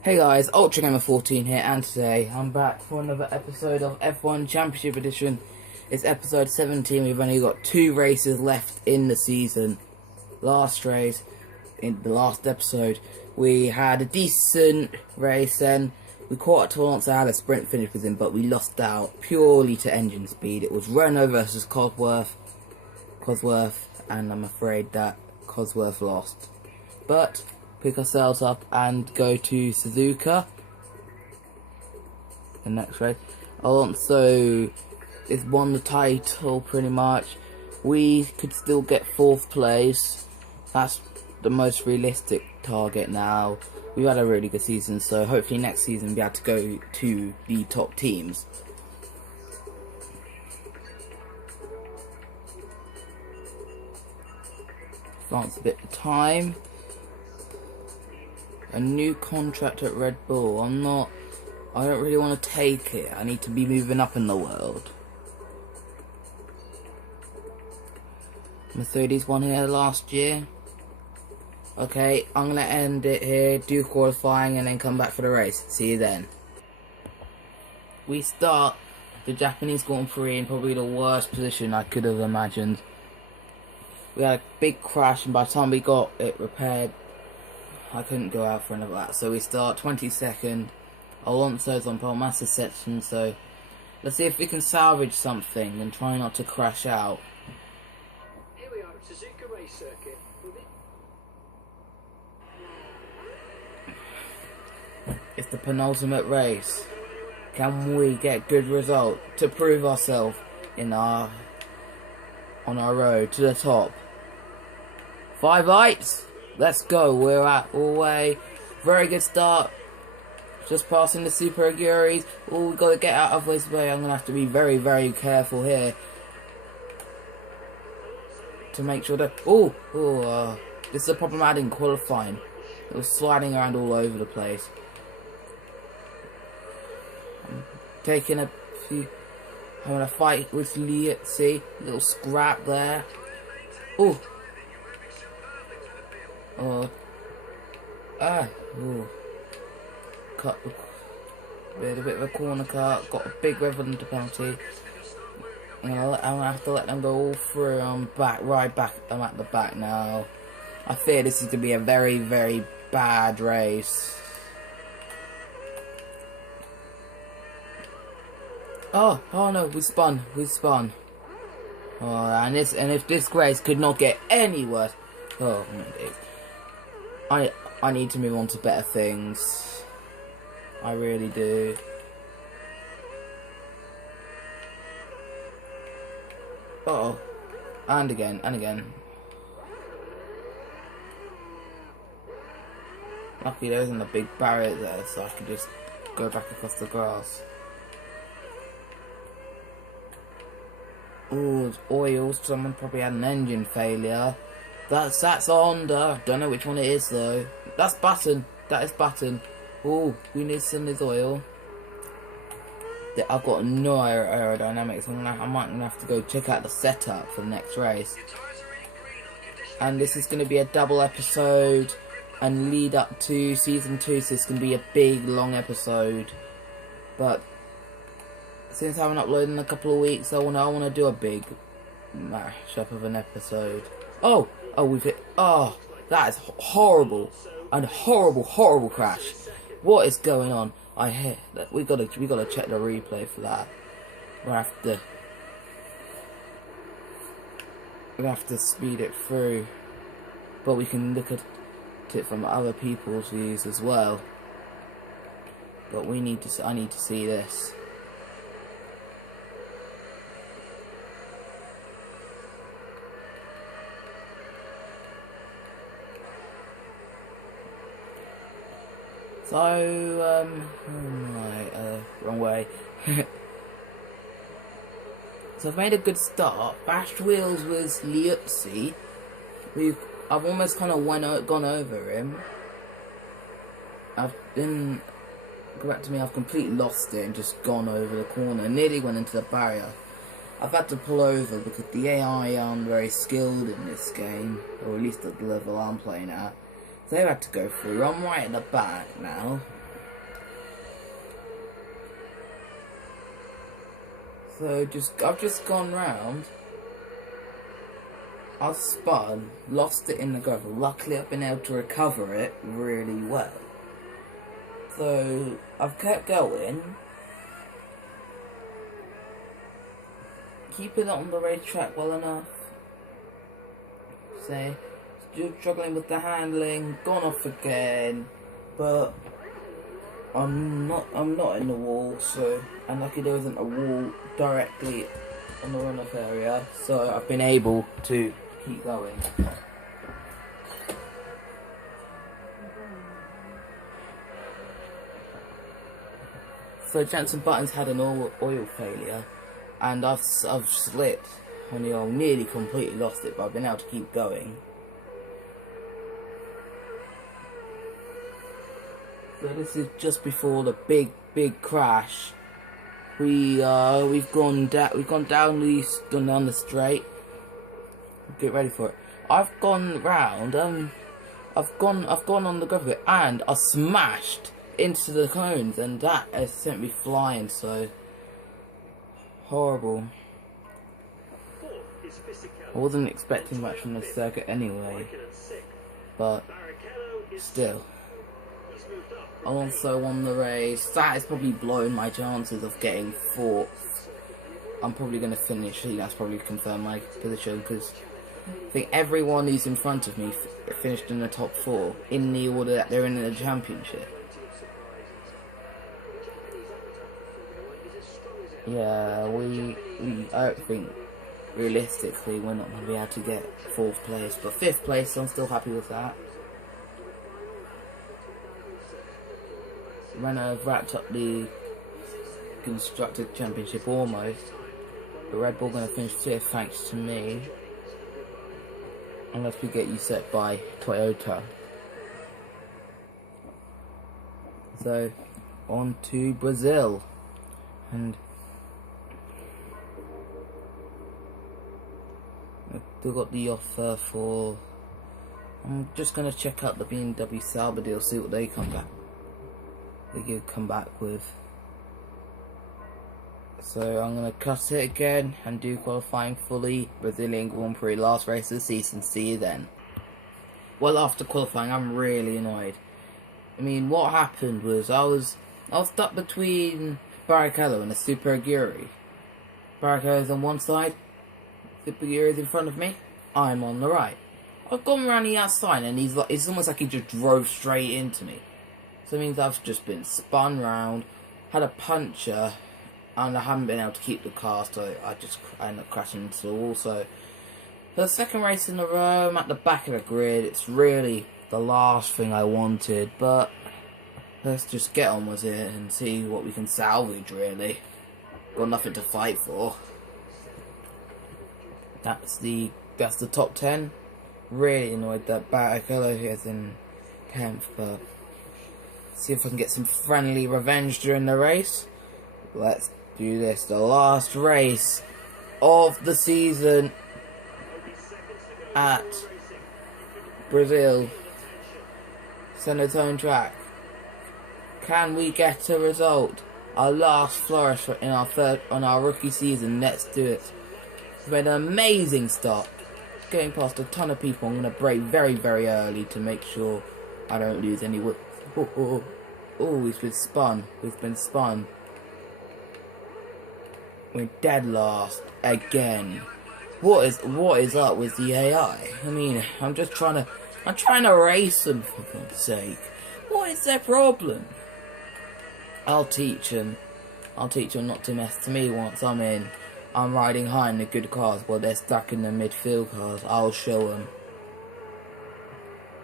Hey guys, Ultra Gamer 14 here, and today I'm back for another episode of F1 Championship Edition. It's episode 17. We've only got 2 races left in the season. Last race, in the last episode, we had a decent race, and we caught up to Alonso. Had a sprint finish with him, but we lost out purely to engine speed. It was Renault versus Cosworth, and I'm afraid that Cosworth lost. But pick ourselves up and go to Suzuka. The next race, Alonso has won the title pretty much. We could still get 4th place. That's the most realistic target now. We've had a really good season, so hopefully next season we'll be able to go to the top teams. Advance a bit of time. A new contract at Red Bull. I don't really want to take it. I need to be moving up in the world. Mercedes won here last year. Okay, I'm going to end it here, do qualifying, and then come back for the race. See you then. We start the Japanese Grand Prix in probably the worst position I could have imagined. We had a big crash, and by the time we got it repaired, I couldn't go out for another lap. So we start 22nd. Alonso's on pole, massive section, so let's see if we can salvage something and try not to crash out. Here we are at Suzuka Race Circuit. It's the penultimate race. Can we get good result to prove ourselves on our road to the top? 5 lights. Let's go. We're at all the way. Very good start. Just passing the Super Aguris. Oh, we've got to get out of this way. I'm going to have to be very, very careful here to make sure that... this is a problem I had in qualifying. It was sliding around all over the place. I'm taking a few... I'm going to fight with Lietzi. Little scrap there. Oh. Cut a bit of a corner cut, got a big rev under penalty. I'm gonna have to let them go all through. I'm right back, I'm at the back now. I fear this is gonna be a very, very bad race. Oh no, we spun. And if this race could not get any worse. Oh my days. I need to move on to better things. I really do. And again. Lucky there isn't a big barrier there, so I can just go back across the grass. Oh, it's oil. Someone probably had an engine failure. That's Honda. Don't know which one it is though. That's Button. That is Button. Oh, we need some of this oil. I've got no aerodynamics. I might have to go check out the setup for the next race. And this is going to be a double episode and lead up to season 2. So it's going to be a big, long episode. But since I haven't uploaded in a couple of weeks, I want to do a big mashup of an episode. Oh, we've hit. Oh, that is horrible. And horrible crash. What is going on? I hit that. We gotta check the replay for that. We'll have to speed it through, but we can look at it from other people's views as well. But I need to see this. So, wrong way. So I've made a good start. Bashed wheels with Liuzzi. I've almost kind of gone over him. Go back to me, I've completely lost it and just gone over the corner. Nearly went into the barrier. I've had to pull over because the AI aren't very skilled in this game, or at least at the level I'm playing at. So they've had to go through. I'm right at the back now. So I've just gone round. I've spun, lost it in the gravel. Luckily I've been able to recover it really well. So I've kept going. Keeping it on the racetrack well enough. Say, still struggling with the handling, gone off again. But I'm not in the wall, so, and lucky there isn't a wall directly on the runoff area, so I've been able to keep going. So Jenson Button's had an oil failure, and I've slipped on the oil, nearly completely lost it, but I've been able to keep going. So this is just before the big crash. We've gone down the straight. Get ready for it. I've gone round. I've gone on the gravel and I smashed into the cones, and that has sent me flying. So horrible. I wasn't expecting much from this circuit anyway, but still. I also won the race. That has probably blown my chances of getting 4th. I'm probably going to finish. I think that's probably confirmed my position, because I think everyone who's in front of me finished in the top 4 in the order that they're in the championship. Yeah, I think realistically we're not going to be able to get 4th place, but 5th place, so I'm still happy with that. When I've wrapped up the Constructors' Championship almost, the Red Bull going to finish 5th thanks to me, unless we get usurped by Toyota. So, on to Brazil, and I've still got the offer for. I'm just going to check out the BMW Sauber deal, see what they come back with. So I'm going to cut it again and do qualifying fully. Brazilian Grand Prix, last race of the season. See you then. Well, after qualifying, I'm really annoyed. I mean, what happened was I was stuck between Barrichello and a Super Aguri. Barrichello's on one side, Super Aguri's in front of me. I'm on the right. I've gone around the outside, and it's almost like he just drove straight into me. So it means I've just been spun round, had a puncture, and I haven't been able to keep the car, so I ended up crashing into the wall. So for the second race in a row, I'm at the back of the grid. It's really the last thing I wanted, but let's just get on with it and see what we can salvage, really. Got nothing to fight for. That's the top 10. Really annoyed that Barrichello is in 10th, but see if I can get some friendly revenge during the race. Let's do this. The last race of the season at Brazil Senatone track. Can we get a result? Our last flourish in our rookie season. Let's do it. We've made an amazing start. Getting past a ton of people. I'm going to brake very, very early to make sure I don't lose any wood. Oh, we've been spun. We're dead last again. What is up with the AI? I mean, I'm trying to race them, for God's sake. What is their problem? I'll teach them not to mess to me once I'm riding high in the good cars while they're stuck in the midfield cars. I'll show them.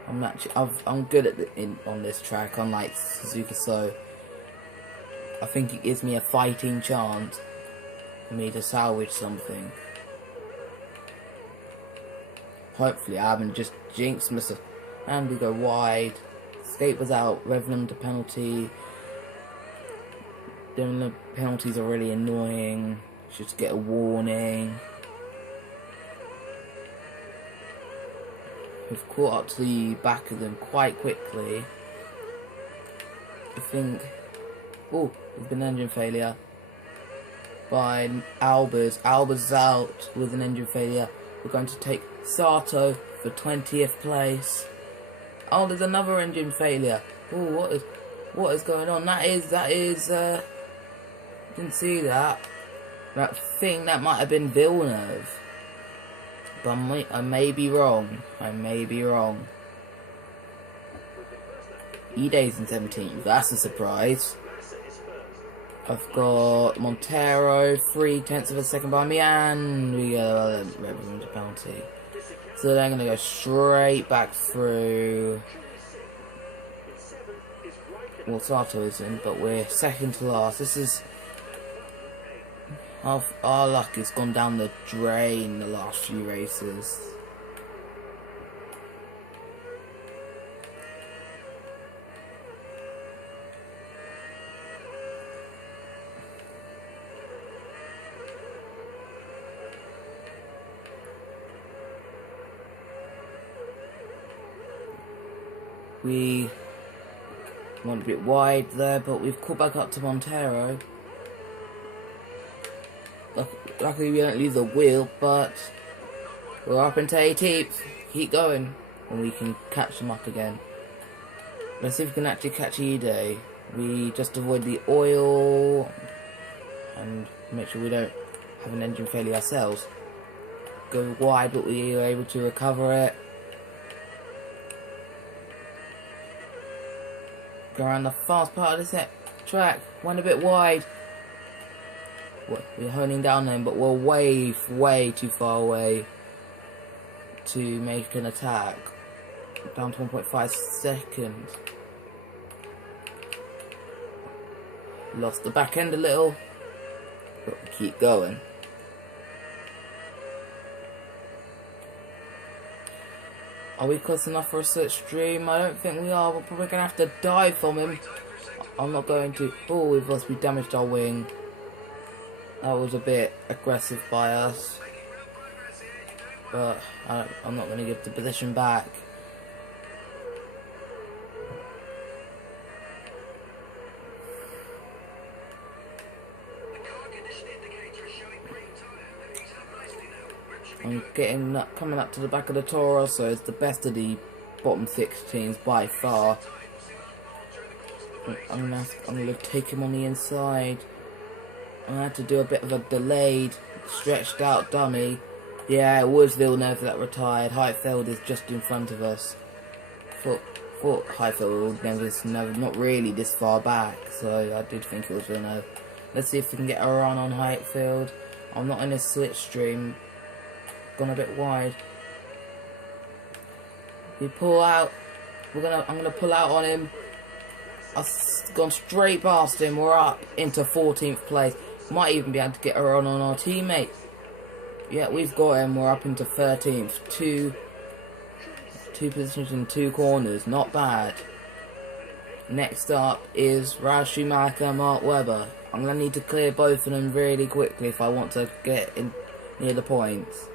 I'm good on this track, unlike Suzuka, so I think it gives me a fighting chance for me to salvage something. Hopefully I haven't just jinxed myself. And we go wide. Escape was out, revving to penalty. Doing the penalties are really annoying. Just get a warning. We've caught up to the back of them quite quickly. I think. Oh, there's been engine failure. by Albers. Albers is out with an engine failure. We're going to take Sato for 20th place. Oh, there's another engine failure. Oh, what is going on? That is didn't see that. I think that might have been Villeneuve. But I may be wrong. I may be wrong. E-Day's in 17th. That's a surprise. I've got Montero, 3/10 of a second by me, and we got a Red Bull penalty. So they're going to go straight back through. Well, Sato isn't, but we're second to last. This is... Our luck has gone down the drain the last few races. We went a bit wide there, but we've caught back up to Montero. Luckily we don't lose the wheel, but we're up into 18th. Keep going, and we can catch them up again. Let's see if we can actually catch E-Day. We just avoid the oil and make sure we don't have an engine failure ourselves. Go wide, but we were able to recover it. Go around the fast part of this track. Went a bit wide. We're honing down them, but we're way too far away to make an attack. Down to 1.5 seconds. Lost the back end a little, but we keep going. Are we close enough for a slipstream? I don't think we are. We're probably going to have to dive from him. I'm not going to. Oh, we damaged our wing. That was a bit aggressive by us. But I'm not going to give the position back. I'm coming up to the back of the Toro, so it's the best of the bottom 6 teams by far. I'm gonna take him on the inside. I had to do a bit of a delayed, stretched out dummy. Yeah, it was Villeneuve that retired. Heidfeld is just in front of us. Thought Heidfeld was not really this far back, so I did think it was Villeneuve. Let's see if we can get a run on Heidfeld. I'm not in a slipstream. Gone a bit wide. We pull out. I'm gonna pull out on him. I've gone straight past him. We're up into 14th place. Might even be able to get a run on our teammate. Yeah, we've got him. We're up into 13th. Two positions in 2 corners. Not bad. Next up is Ralf Schumacher and Mark Webber. I'm gonna need to clear both of them really quickly if I want to get in near the points.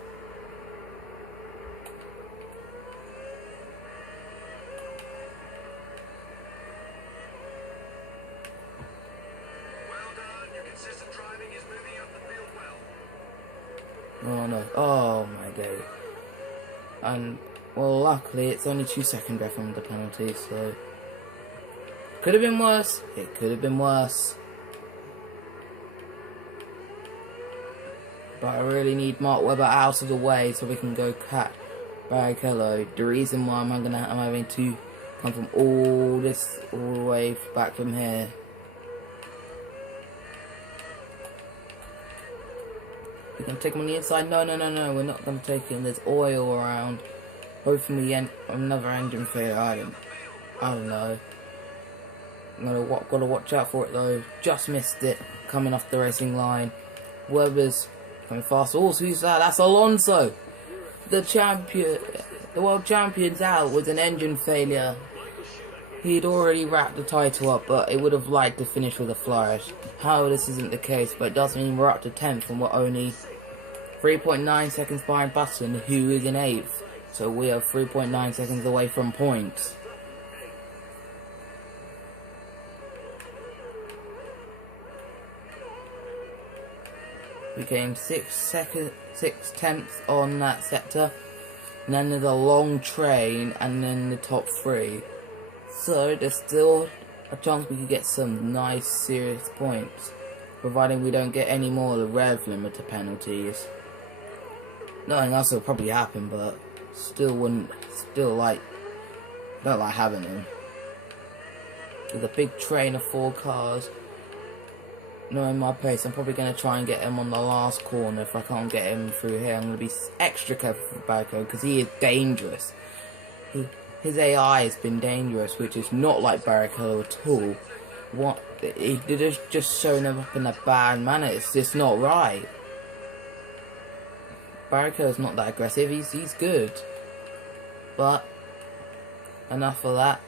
Oh no, oh my day. And, well, luckily it's only 2 seconds left from the penalty, so... Could have been worse, it could have been worse. But I really need Mark Webber out of the way so we can go catch Barrichello. The reason why I'm having to come from all the way back from here. We can take him on the inside. No, we're not going to take him. There's oil around. Hopefully another engine failure. I don't know. I'm gotta watch out for it though. Just missed it. Coming off the racing line. Webber's coming fast. Oh, who's that? That's Alonso. The champion. The world champion's out with an engine failure. He'd already wrapped the title up, but it would have liked to finish with a flourish. However, this isn't the case, but it does mean we're up to 10th and we're only 3.9 seconds behind Button, who is in 8th. So we are 3.9 seconds away from points. We gained 6 tenths on that sector. And then there's a long train, and then the top 3. So there's still a chance we could get some nice, serious points, providing we don't get any more of the rev limiter penalties. Nothing else will probably happen, but don't like having them. There's a big train of 4 cars. Knowing my pace, I'm probably going to try and get him on the last corner. If I can't get him through here, I'm going to be extra careful for Barrichello, because he is dangerous. His AI has been dangerous, which is not like Barrichello at all. They're just showing him up in a bad manner. It's just not right. Barrichello's not that aggressive. He's good. But enough of that.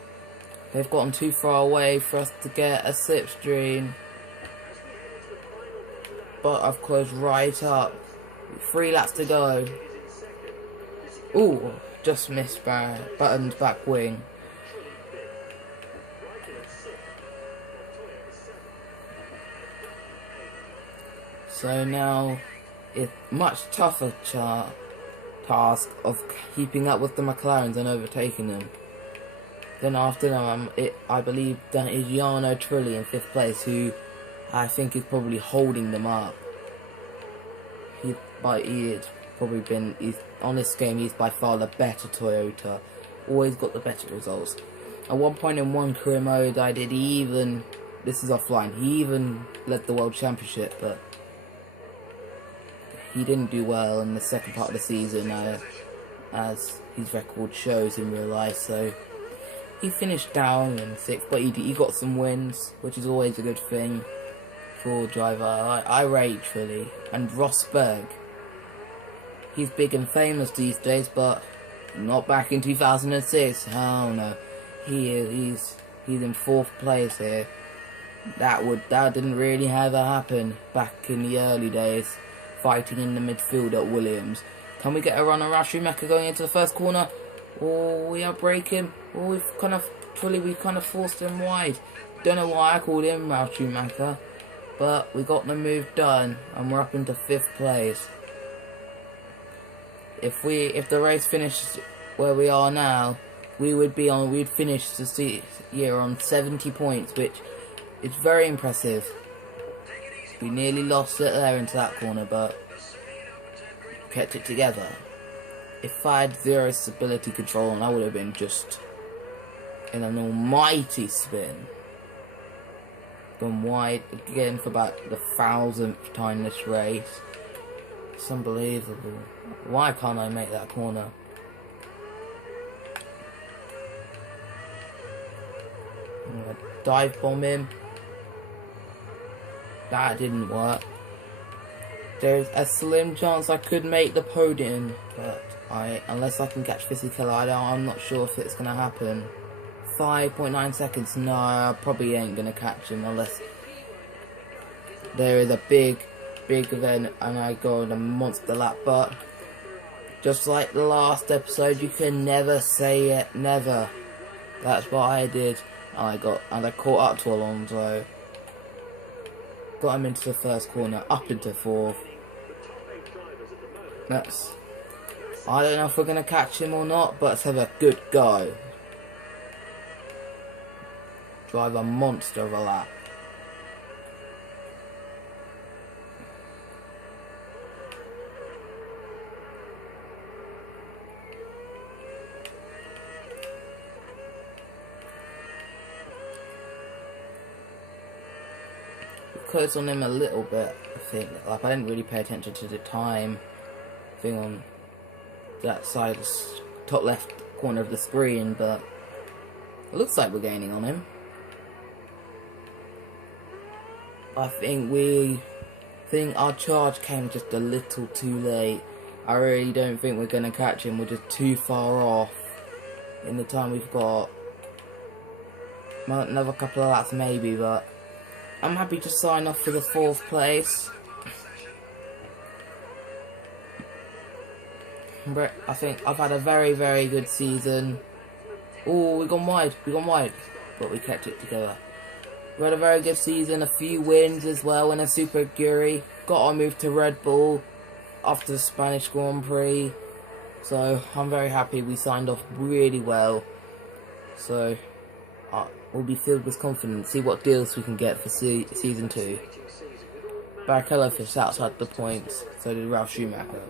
They've gotten too far away for us to get a slipstream. But I've closed right up. 3 laps to go. Ooh, just missed Button's back wing. So now it's much tougher task of keeping up with the McLarens and overtaking them. Then after that, I believe that is Jarno Trulli in 5th place, who I think is probably holding them up. He's on this game, he's by far the better Toyota. Always got the better results. At one point in one career mode, this is offline, he even led the World Championship, but he didn't do well in the second part of the season, as his record shows in real life, so he finished down in 6th, but he got some wins, which is always a good thing for a driver. I rate Trulli. And Rosberg. He's big and famous these days, but not back in 2006. Oh no. He's in 4th place here. That didn't really ever happen back in the early days, fighting in the midfield at Williams. Can we get a run on Ralf Schumacher going into the first corner? Oh, we are braking. Oh, we kind of forced him wide. Don't know why I called him Ralf Schumacher, but we got the move done, and we're up into 5th place. If the race finished where we are now, we'd finish the year on 70 points, which is very impressive. We nearly lost it there into that corner, but kept it together. If I had 0 stability control, and I would have been just in an almighty spin. Gone wide again for about the 1000th time this race. It's unbelievable. Why can't I make that corner? I'm gonna dive bomb him. That didn't work. There's a slim chance I could make the podium, but unless I can catch Fisichella, I'm not sure if it's gonna happen. 5.9 seconds. No, I probably ain't gonna catch him unless there is a big event and I go on a monster lap. But just like the last episode, you can never say it never. That's what I did, and I caught up to Alonso. Got him into the first corner, up into 4th. I don't know if we're gonna catch him or not, but let's have a good go. Drive a monster of a lap. Close on him a little bit, I think. Like, I didn't really pay attention to the time thing on that side, top left corner of the screen, but it looks like we're gaining on him. I think our charge came just a little too late. I really don't think we're going to catch him. We're just too far off in the time we've got. Another couple of laps maybe, but I'm happy to sign off for the 4th place. But I think I've had a very, very good season. Oh, we've gone wide, but we kept it together. We had a very good season, a few wins as well, and a Super Aguri. Got our move to Red Bull after the Spanish Grand Prix. So I'm very happy we signed off really well. So we'll be filled with confidence, see what deals we can get for Season 2. Barrichello finished outside the points, so did Ralf Schumacher.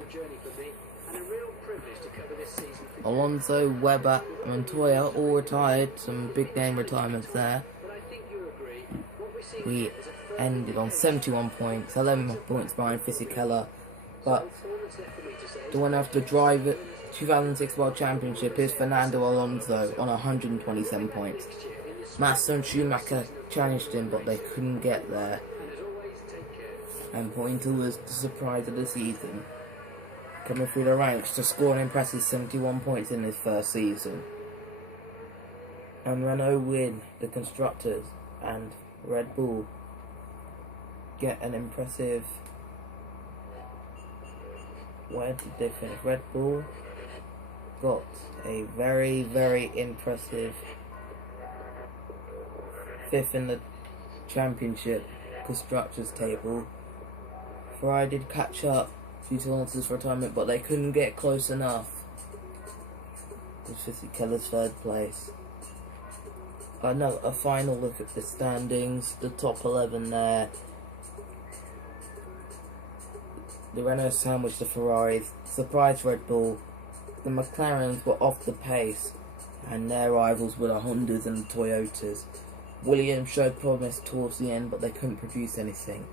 Alonso, Webber, Montoya all retired, some big name retirements there. We ended on 71 points, 11 points behind Fisichella, but the winner of the Drive 2006 World Championship is Fernando Alonso on 127 points. Massa and Schumacher challenged him, but they couldn't get there. And Pointer was the surprise of the season, coming through the ranks to score an impressive 71 points in his first season. And Renault win the Constructors, and Red Bull get an impressive... Where did they finish? Red Bull got a very, very impressive 5th in the championship Constructors table. Ferrari did catch up due to Alonso's retirement, but they couldn't get close enough. With Fisichella's 3rd place. A final look at the standings, the top 11 there. The Renault sandwiched the Ferraris, surprised Red Bull. The McLarens were off the pace, and their rivals were the Hondas and the Toyotas. Williams showed promise towards the end, but they couldn't produce anything.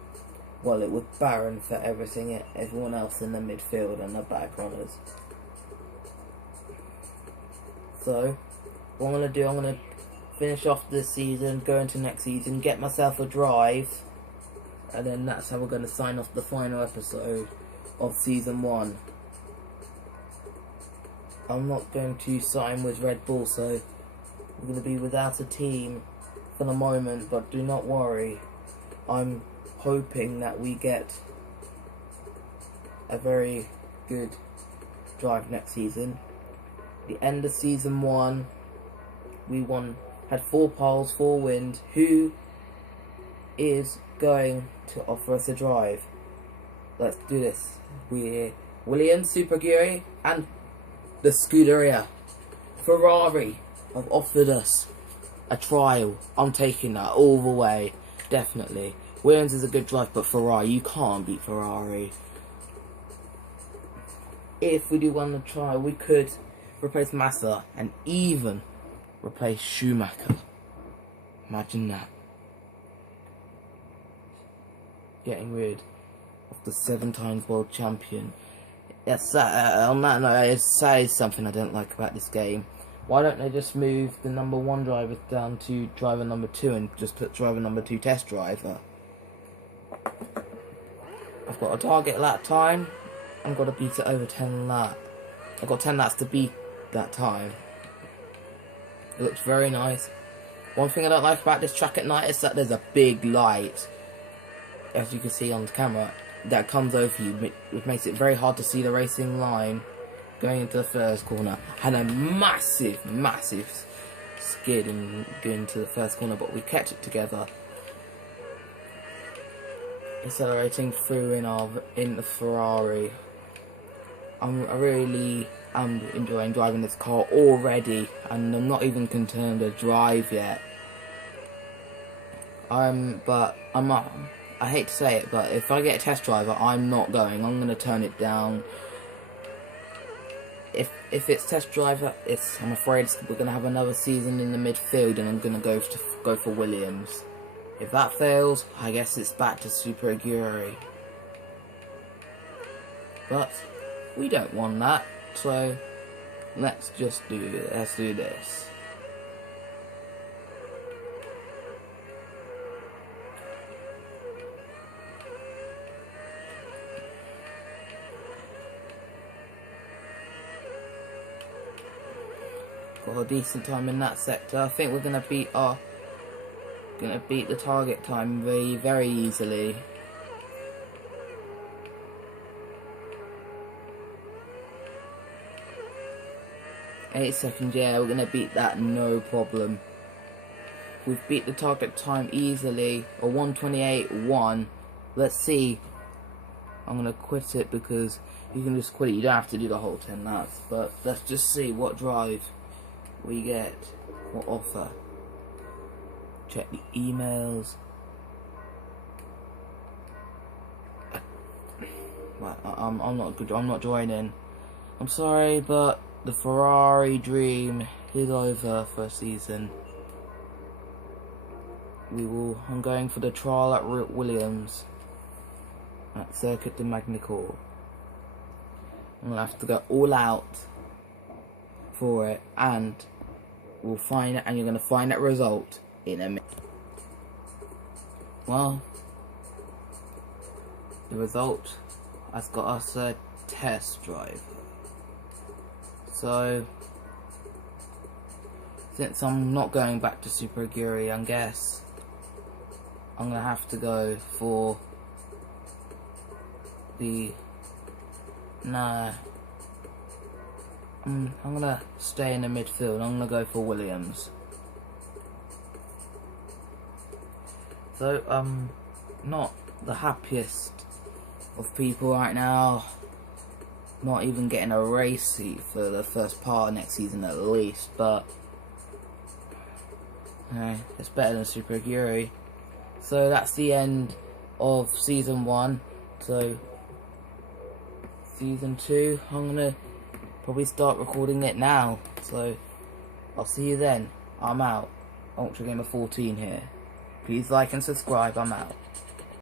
Well, it was barren for everyone else in the midfield and the back runners. So, what I'm going to do, I'm going to finish off this season, go into next season, get myself a drive, and then that's how we're going to sign off the final episode of Season 1. I'm not going to sign with Red Bull, so we're going to be without a team for the moment, but do not worry. I'm hoping that we get a very good drive next season. The end of Season 1, we had 4 poles, 4 wins. Who is going to offer us a drive? Let's do this. We're Williams, Super Aguri, and the Scuderia. Ferrari have offered us a trial. I'm taking that all the way, definitely. Williams is a good drive, but Ferrari, you can't beat Ferrari. If we do want to try, we could replace Massa and even replace Schumacher. Imagine that. Getting rid of the 7 times world champion. Yes, on that note, it says something I don't like about this game. Why don't they just move the number 1 driver down to driver number 2 and just put driver number 2 test driver? I've got a target lap time. I've got to beat it over 10 laps. I've got 10 laps to beat that time. It looks very nice. One thing I don't like about this track at night is that there's a big light, as you can see on the camera, that comes over you, which makes it very hard to see the racing line going into the first corner. And a massive, massive skid in going to the first corner, but we kept it together. Accelerating through in the Ferrari. I really am enjoying driving this car already, and I'm not even concerned to drive yet. But I hate to say it, but if I get a test driver, I'm not going. I'm going to turn it down. If it's test driver, I'm afraid we're going to have another season in the midfield, and I'm going to go for Williams. If that fails, I guess it's back to Super Aguri. But we don't want that, so let's do this. Got a decent time in that sector. I think we're gonna beat the target time very, very easily. "8 seconds, yeah, we're gonna beat that, no problem. we've beat the target time easily, or 1:28.1. Let's see. I'm gonna quit it because you can just quit it. You don't have to do the whole 10 laps. But let's just see what drive we get, what offer. Check the emails. Right, I'm not good. I'm not joining. I'm sorry, but the Ferrari dream is over for a season. I'm going for the trial at Williams at Circuit de Magny-Cours. I'm gonna have to go all out for it, and we'll find it. And you're gonna find that result in a minute. Well, the result has got us a test drive. So, since I'm not going back to Super Aguri, I guess I'm gonna have to go for the... Nah. I'm gonna stay in the midfield. I'm gonna go for Williams. So, not the happiest of people right now. Not even getting a race seat for the first part of next season at least, but it's better than Super Aguri. So that's the end of season 1. So season 2, I'm gonna probably start recording it now. So I'll see you then. I'm out. Ultra Gamer 14 here. Please like and subscribe. I'm out.